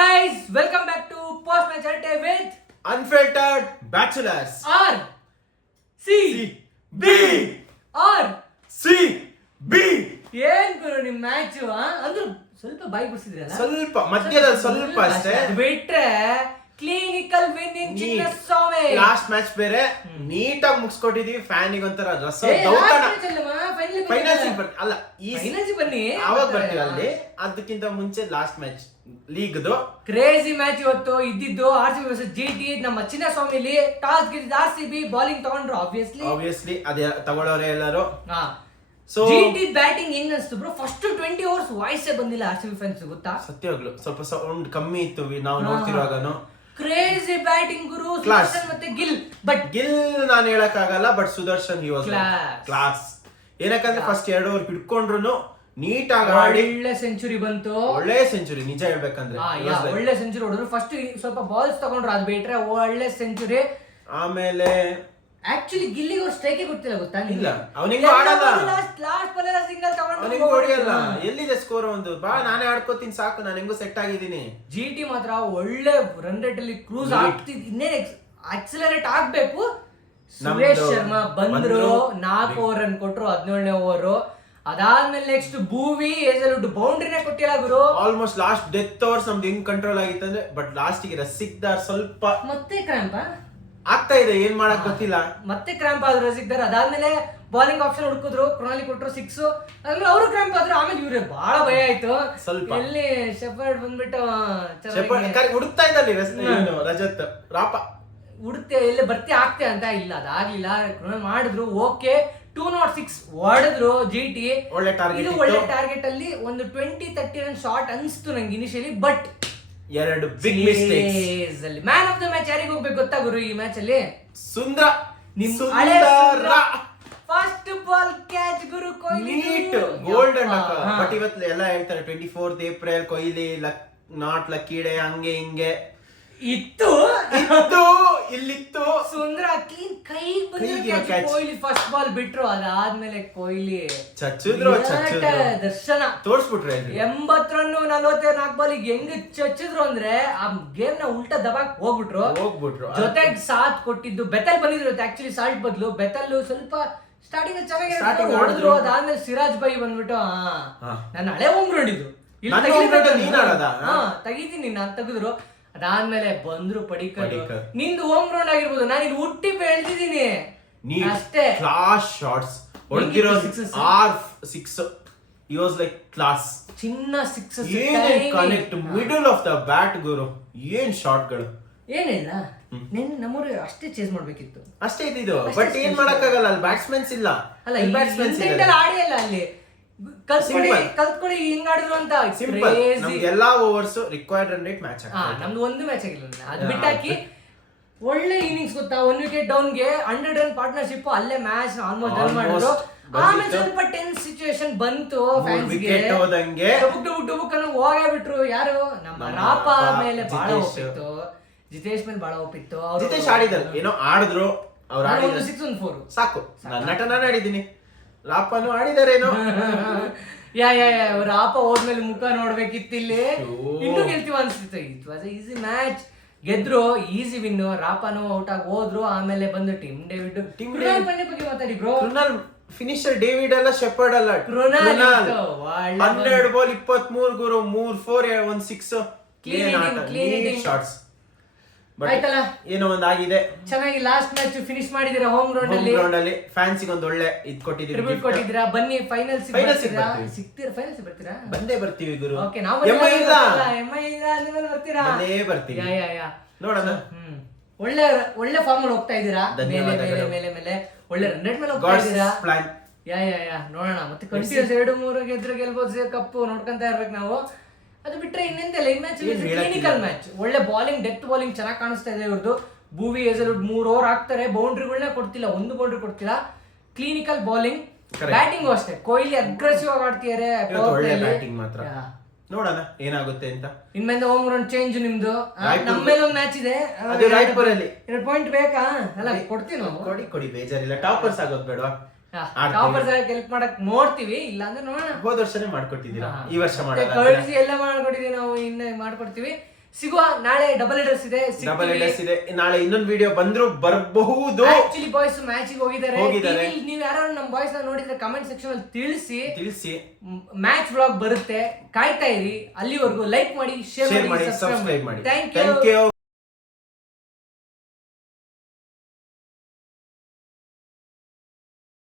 guys, welcome back to Post Match Chat with Unfiltered Bachelors. R C B R C B. ಏನ್ ಗುರು ನಿಮ್ match ಅಂದ್ರೆ ಸ್ವಲ್ಪ ಬಾಯಿ ಬಿಡಿಸಿದ್ರಲ್ಲ, ಸ್ವಲ್ಪ ಮಧ್ಯದಲ್ಲಿ ಸ್ವಲ್ಪ ಅಷ್ಟೇ. ಅದು ಬಿಟ್ರೆ ಕ್ಲಿನಿಕಲ್ ವಿನ್ ಇನ್ ಚಿನ್ನಸ್ವಾಮಿ. ಲಾಸ್ಟ್ ಮ್ಯಾಚ್ ಬೇರೆ ನೀಟಾಗಿ ಮುಗಿಸ್ಕೊಟ್ಟಿದೀವಿ. ಫ್ಯಾನಿಗೆ ಒಂಥರ ರಸ ದೌತಣ. ಫೈನಲ್ಸ್ ಅಲ್ಲ, ಈ ಬನ್ನಿ ಆವಾಗ ಬರ್ತೀವಿ ಅಲ್ಲಿ. ಅದಕ್ಕಿಂತ ಮುಂಚೆ ಲಾಸ್ಟ್ ಮ್ಯಾಚ್ ಲೀಗ್ದು ಕ್ರೇಜಿ ಮ್ಯಾಚ್ ಇವತ್ತು ಇದ್ದಿದ್ದು. RCB versus GT. ನಮ್ಮ ಚಿನ್ನಸ್ವಾಮಿಲಿ ಟಾಸ್ ಗೆದ್ದಿದ್ದು RCB, ಬಾಲಿಂಗ್ ತಗೊಂಡ್ರು ಆಬ್ವಿಯಸ್ಲಿ ಅದೇ ತಗೊಳ್ಳೋರೆ ಎಲ್ಲರೂ. ಸೊ GT ಬ್ಯಾಟಿಂಗ್ ಹೆಂಗ್ ಅನ್ಸ್ತು ಬ್ರೋ? ಫಸ್ಟ್ 20 ಓವರ್ಸ್ ವಾಯ್ಸೇ ಬಂದಿಲ್ಲ RCB ಫ್ಯಾನ್ಸ್, ಗೊತ್ತಾ? ಸತ್ಯವಾಗ್ಲು ಸ್ವಲ್ಪ ಸೌಂಡ್ ಕಮ್ಮಿ ಇತ್ತು ನಾವು ನೋಡ್ತಿರುವಾಗನು. ಕ್ರೇಜಿ ಬ್ಯಾಟಿಂಗ್ ಗುರು, ಸುದರ್ಶನ್ ಮತ್ತೆ ಗಿಲ್. ಬಟ್ ಗಿಲ್ ನಾನು ಹೇಳಕ್ ಆಗಲ್ಲ, but Sudharsan he was class. ಏನಕ್ಕಂದ್ರೆ ಫಸ್ಟ್ 2 ಓವರ್ ಹಿಡ್ಕೊಂಡ್ರು ನೀಟಾಗಿ ಆಡಿ ಒಳ್ಳೆ ಸೆಂಚುರಿ ಬಂತು. ಒಳ್ಳೆ ಸೆಂಚುರಿ ನಿಜ ಹೇಳ್ಬೇಕಂದ್ರೆ ಒಳ್ಳೆ ಸೆಂಚುರಿ ಹೊಡೆದ್ರು. ಫಸ್ಟ್ ಸ್ವಲ್ಪ ಬಾಲ್ಸ್ ತಗೊಂಡ್ರು, ಅದು ಬಿಟ್ರೆ ಒಳ್ಳೆ ಸೆಂಚುರಿ. ಆಮೇಲೆ ಆಕ್ಚುಲಿ ಗಿಲ್ಲಿಗೆ ಅವ್ರು ಸ್ಟ್ರೈಕ್ ಗೊತ್ತಿಲ್ಲ, ಗೊತ್ತಾ? ಇಲ್ಲ ಅವನಿಗೆ ಆಡಲ್ಲ, ಲಾಸ್ಟ್ ಬಾಲ್ ಸಿಂಗಲ್ ಅವನಿಗೆ ಹೊಡಿಯಲ್ಲ. ಎಲ್ಲಿದೆ ಸ್ಕೋರ್? ಒಂದು ಬಾ ನಾನೇ ಆಡ್ಕೋತೀನಿ ಸಾಕು, ನಾನು ಹೆಂಗೋ ಸೆಟ್ ಆಗಿದ್ದೀನಿ. GT ಮಾತ್ರ ಒಳ್ಳೆ ರನ್ ರೇಟ್ ಅಲ್ಲಿ ಕ್ರೂಸ್ ಆಗ್ತಿದ್, ಇನ್ನೇನ್ ಆಕ್ಸಿಲರೇಟ್ ಆಗ್ಬೇಕು. ಸುರೇಶ್ ಶರ್ಮಾ ಬಂದ್ರು, 4 ಓವರ್ ರನ್ ಕೊಟ್ರು, 17ನೇ ಓವರ್. ಅದಾದ್ಮೇಲೆ ನೆಕ್ಸ್ಟ್ ಭೂವಿ ಏಜಲ್ವುಡ್ ಬೌಂಡ್ರಿನೇ ಕೊಟ್ಟಿಲ್ಲ ಗುರು. ಆಲ್ಮೋಸ್ಟ್ ಲಾಸ್ಟ್ ಡೆತ್ ಓವರ್ಸ್ ನಮ್ದು ಹೆಂಗ್ ಕಂಟ್ರೋಲ್ ಆಗಿತ್ತಂದ್ರೆ, ಬಟ್ ಲಾಸ್ಟ್ ಗೆ ರಸಿಕ್ದಾರ್ ಸ್ವಲ್ಪ ಮತ್ತೆ ಕ್ರಾಂಪ್ ಆಗ್ತಾ ಇದೆ, ಏನ್ ಮಾಡಕ್ ಗೊತ್ತಿಲ್ಲ. ಮತ್ತೆ ಕ್ರಾಂಪ್ ಆದ್ರು ರಸಿಕ್ದಾರ್. ಅದಾದ್ಮೇಲೆ ಬಾಲಿಂಗ್ ಆಪ್ಷನ್ ಹುಡುಕಿದ್ರು, ಕ್ರೊನಾಲಿ ಕೊಟ್ರು 6. ಆಮೇಲೆ ಅವರು ಕ್ರಾಂಪ್ ಆದ್ರು. ಆಮೇಲೆ ಇವ್ರೆ ಬಹಳ ಭಯ ಆಯ್ತು ಸ್ವಲ್ಪ. ಎಲ್ಲಿ ಶೆಫರ್ಡ್ ಬಂದ್ಬಿಟ್ಟು ಹುಡುಕ್ತಾ ಇದ್ದಲ್ಲಿ ರಜತ್ ರಾಪ ಹುಡುಕ್ತೆ ಎಲ್ಲಿ ಬರ್ತಿ ಆಗ್ತೆ ಅಂತ. ಇಲ್ಲ ಅದಾಗ್ಲಿಲ್ಲ, ಕ್ರೊನಾಲಿ ಮಾಡಿದ್ರು. ಓಕೆ 206 ಹೊಡೆದ್ರು GT. ಒಳ್ಳೆ ಟಾರ್ಗೆಟ್, ಇದು ಒಳ್ಳೆ ಟಾರ್ಗೆಟ್ ಅಲ್ಲಿ ಒಂದು 20-30 ರನ್ ಶಾಟ್ ಅನ್ಸ್ತು ನಂಗೆ ಇನಿಷಿಯಲಿ. ಬಟ್ 2 ಬಿಗ್ ಮಿಸ್ಟೇಕ್ಸ್ ಅಲ್ಲಿ ಮ್ಯಾನ್ ಆಫ್ ದ ಮ್ಯಾಚ್ ಯಾರಿಗೆ ಹೋಗ್ಬೇಕು ಗೊತ್ತಾ ಗುರು ಈ ಮ್ಯಾಚ್ ಅಲ್ಲಿ? ಸುಂದರ. ಫಸ್ಟ್ ಬಾಲ್ ಕ್ಯಾಚ್ ಗುರು, ಕೊಹ್ಲಿ ಗೋಲ್ಡನ್. ಬಟ್ ಇವತ್ತು ಎಲ್ಲ ಹೇಳ್ತಾರೆ 24th April Kohli not lucky day, ಹಂಗೆ ಹಿಂಗೆ ಇತ್ತು ಇಲ್ಲಿತ್ತು. ಸುಂದರ ಕ್ಲೀನ್ ಕೈ ಕೊಹ್ಲಿ ಫಸ್ಟ್ ಬಾಲ್ ಬಿಟ್ರು. ಅದಾದ್ಮೇಲೆ ಕೊಹ್ಲಿ ಚಚ್ಚಿದ್ರು ದರ್ಶನ ತೋರ್ಸ್ಬಿಟ್ರೆ 80 ರನ್ 44 ಬಾಲಿಗೆ ಹೆಂಗ್ ಚಚ್ಚಿದ್ರು ಅಂದ್ರೆ ಆ ಗೇಮ್ ನ ಉಲ್ಟಾ ದಬಾಕ್ ಹೋಗ್ಬಿಟ್ರು. ಜೊತೆಗೆ ಸಾಥ್ ಕೊಟ್ಟಿದ್ದು ಬೆತಲ್ ಬಂದಿದ್ರು. ಆಕ್ಚುಲಿ ಸಾಲ್ಟ್ ಬದಲು ಬೆತಲ್ ಸ್ವಲ್ಪ ಸ್ಟಾರ್ಟಿಂಗ್ ಚೆನ್ನಾಗಿ ಹೊಡೆದ್ರು. ಅದಾದ್ಮೇಲೆ ಸಿರಾಜ್ ಬೈ ಬಂದ್ಬಿಟ್ಟು ನನ್ನ ಹಳೆ ಹೋಮ್ ಗ್ರೌಂಡ್ ಇದು, ತೆಗಿತೀನಿ ನಾನು ತೆಗೆದ್ರು. ಅದಾದ್ಮೇಲೆ ಬಂದ್ರು ಪಡಿಕರ್. ನಿಂದು ಹೋಮ್ ಗ್ರೌಂಡ್ ಆಗಿರ್ಬೋದು, ನಾನು ಇಲ್ಲಿ ಹುಟ್ಟಿ ಬೆಳೆದಿದ್ದೀನಿ ಅಷ್ಟೇ. ಕ್ಲಾಸ್ ಶಾಟ್ಸ್ ಹೊಡೆದಿರೋ 6 he was like class. ಚಿನ್ನ 6 connect middle of the bat ಗುರು. ಏನ್ ಶಾಟ್ ಗಳು, ಏನಿಲ್ಲ ನಮ್ಮೂರು ಅಷ್ಟೇ ಚೇಸ್ ಮಾಡ್ಬೇಕಿತ್ತು, ಅಷ್ಟೇ ಇದ್ದಿದ್ದು. ಬಟ್ ಏನ್ ಮಾಡಕ್ ಆಗಲ್ಲ, ಅಲ್ಲಿ ಬ್ಯಾಟ್ಸ್ಮನ್ಸ್ ಇಲ್ಲ. ಅಲ್ಲ ಬ್ಯಾಟ್ಸ್ಮನ್ಸ್ ಆಡಿ ಅಲ್ಲ ಅಲ್ಲಿ ಕಲ್ತ್ಕೊಳ್ಳಿ ಹಿಂಗ್ ಆಡಿದ್ರು ಅಂತ. ಸಿಂಪಲ್, ನಮ್ಗೆ ಎಲ್ಲಾ overs required run rate match ನಮ್ದು ಒಂದು ಮ್ಯಾಚ್ ಆಗಿಲ್ಲ. ಅದು ಬಿಟ್ಟಾಕಿ ಒಳ್ಳೆ ಇನ್ನಿಂಗ್ಸ್ ಗೊತ್ತಾ, 1 ವಿಕೆಟ್ ಡೌನ್ ಗೆ 100 ರನ್ ಪಾರ್ಟ್ನರ್ಶಿಪ್, ಅಲ್ಲೇ ಮ್ಯಾಚ್ ಆಲ್ಮೋಸ್ಟ್ ಡನ್ ಮಾಡಿದ್ರು. ಆಮೇಲೆ ಸ್ವಲ್ಪ ಟೆನ್ಸ್ ಸಿಚುವೇಶನ್ ಬಂತು ಫ್ಯಾನ್ಸ್ ಗೆ, ಡುಬುಕ್ ಅನ್ನೋ ಹೋಗೇ ಬಿಟ್ರು. ಯಾರು ನಮ್ಮ ರಾಪ ಮೇಲೆ ಬಹಳ ಒಪ್ಪಿತ್ತು, ಜಿತೇಶ್ ಮೇಲೆ ಬಹಳ ಒಪ್ಪಿತ್ತು. ಜಿತೇಶ್ ಆಡಿದ್ರು, ಏನೋ ಆಡಿದ್ರು ಅವ್ರು. 6 and 4 ಸಾಕು. ನಾನು ಆಡಿದ್ದೀನಿ, ರಾಪನು ಆಡಿದಾರೇನೋ. ರಾಪ ಹೋದ್ಮೇಲೆ ಮುಖ ನೋಡ್ಬೇಕಿತ್ತು. ಇಲ್ಲಿ ಇನ್ನೂ ಗೆಲ್ತೀವ ಅನ್ಸ್ತಿತ್ತು. ಇಟ್ ವಾಸ್ ಈಸಿ ಮ್ಯಾಚ್, ಗೆದ್ರು, ಈಸಿ ವಿನ್. ರಾಪನು ಔಟ್ ಆಗಿ ಹೋದ್ರು. ಆಮೇಲೆ ಬಂದು ಟಿಮ್ ಡೇವಿಡ್ ಬಗ್ಗೆ ಮಾತಾಡಿ ಬ್ರೋ. ಕೃಣಾಲ್ ಫಿನಿಶರ್, ಡೇವಿಡ್ ಅಲ್ಲ, ಶೆಪರ್ಡ್ ಅಲ್ಲ, ಕೃಣಾಲ್ 12 ಬಾಲ್ 23 ಗುರು, 3 4 1 6 ಕ್ಲೀನ್ ಶಾಟ್ಸ್. ಆಯ್ತಲ್ಲ, ಏನೋ ಒಂದ್ ಆಗಿದೆ. ಚೆನ್ನಾಗಿ ಲಾಸ್ಟ್ ಮ್ಯಾಚ್ ಫಿನಿಶ್ ಮಾಡಿದಿರಾ ಹೋಮ್ ಗ್ರೌಂಡ್ ಅಲ್ಲಿ. ಫ್ಯಾನ್ಸ್ ಗೆ ಒಂದ್ ಒಳ್ಳೆ ಇದ್ ಕೊಟ್ಟಿದ್ದೀರಾ. ಬನ್ನಿ ಫೈನಲ್ಸ್ ಸಿಗ್ತೀರಾ? ಫೈನಲ್ಸ್ ಬರ್ತೀರಾ? ಬಂದೇ ಬರ್ತೀವಿ ಗುರು. ಓಕೆ, ನಾವು ಬರ್ತೀರಾ? ಬಂದೇ ಬರ್ತೀವಿ, ನೋಡೋಣ. ಒಳ್ಳೆ ಫಾರ್ಮ್ ಅಲ್ಲಿ ಹೋಗ್ತಾ ಇದ್ದೀರಾ. ಮೇಲೆ ಒಳ್ಳೆ ರನ್ ರೇಟ್ ಮೇಲೆ ಹೋಗ್ತಾ ಇದ್ದೀರಾ. ನೋಡೋಣ. ಮತ್ತೆ ಕಂಟಿನ್ಯೂಸ್ 2-3 ಗೆದ್ರೆ ಗೆಲ್ಬಹುದು, ಕಪ್ಪು ನೋಡ್ಕೊಂತ ಇರ್ಬೇಕು ನಾವು. ಅದು ಬಿಟ್ರೆ ಇನ್ನೆಂತೆಲ್ಲ ಈ ಮ್ಯಾಚ್ ಕ್ಲಿನಿಕಲ್ ಮ್ಯಾಚ್. ಒಳ್ಳೆ ಬಾಲಿಂಗ್, ಡೆತ್ ಬಾಲಿಂಗ್ ಚೆನ್ನಾಗಿ ಕಾಣಿಸ್ತಾ ಇದೆ ಇವ್ರದ್ದು. ಭೂವಿ ಏಜಲ್ವುಡ್ 3 ಓವರ್ ಹಾಕ್ತಾರೆ, ಬೌಂಡ್ರಿಗಳನ್ನ ಕೊಡ್ತಿಲ್ಲ, ಒಂದು ಬೌಂಡ್ರಿ ಕೊಡ್ತಿಲ್ಲ. ಕ್ಲಿನಿಕಲ್ ಬಾಲಿಂಗ್, ಬ್ಯಾಟಿಂಗ್ ಅಷ್ಟೇ. ಕೊಹ್ಲಿ ಅಗ್ರೆಸಿವ್ ಆಗಿ ಆಡ್ತಿದ್ದಾರೆ. ನೋಡೋಣ ಏನಾಗುತ್ತೆ ಅಂತ. ಇನ್ಮೇಲೆ ಹೋಮ್ ಗ್ರೌಂಡ್ ಚೇಂಜ್ ನಿಮ್ದು. ನಮ್ಮ ಮೇಲೆ ಒಂದು ಮ್ಯಾಚ್ ಇದೆ, ರಾಯ್ಪುರಲ್ಲಿ 2 ಪಾಯಿಂಟ್ ಬೇಕಾ? ಅಲ್ಲ ಕೊಡ್ತೀವಿ ನಾವು, ಕೊಡಿ ಬೇಜಾರಿಲ್ಲ. ಟಾಪರ್ಸ್ ಆಗೋದ್ ಬೇಡವಾ? ಟಾಪರ್ಸ್ ಹೆಲ್ಪ್ ಮಾಡಕ್ ನೋಡ್ತೀವಿ, ಇಲ್ಲ ಅಂದ್ರೆ ನೋಡೋಣ. ಹೋದ ವರ್ಷನೇ ಮಾಡ್ಕೊಟ್ಟಿದ್ದೀರಾ, ಈ ವರ್ಷ ಕಳಿಸಿ ಎಲ್ಲ ಮಾಡ್ಕೊಟ್ಟಿದೀವಿ ನಾವು, ಇನ್ನ ಮಾಡ್ಕೊಡ್ತೀವಿ. ಸಿಗುವ. ನಾಳೆ ಡಬಲ್ ಹೆಡರ್ಸ್ ಇದೆ, ನಾಳೆ ಇನ್ನೊಂದು ವಿಡಿಯೋ ಬಂದ್ರು ಬರಬಹುದು. ಆಕ್ಚುಲಿ ಬಾಯ್ಸ್ ಮ್ಯಾಚ್ ಹೋಗಿದ್ದಾರೆ. ನೀವು ಯಾರು ನಮ್ಮ ಬಾಯ್ಸ್ ನ ನೋಡಿದ್ರೆ ಕಮೆಂಟ್ ಸೆಕ್ಷನ್ ಅಲ್ಲಿ ತಿಳಿಸಿ. ಮ್ಯಾಚ್ ವ್ಲಾಗ್ ಬರುತ್ತೆ, ಕಾಯ್ತಾ ಇರಿ. ಅಲ್ಲಿವರೆಗೂ ಲೈಕ್ ಮಾಡಿ, ಶೇರ್ ಮಾಡಿ, ಸಬ್ಸ್ಕ್ರೈಬ್ ಮಾಡಿ. Thank you.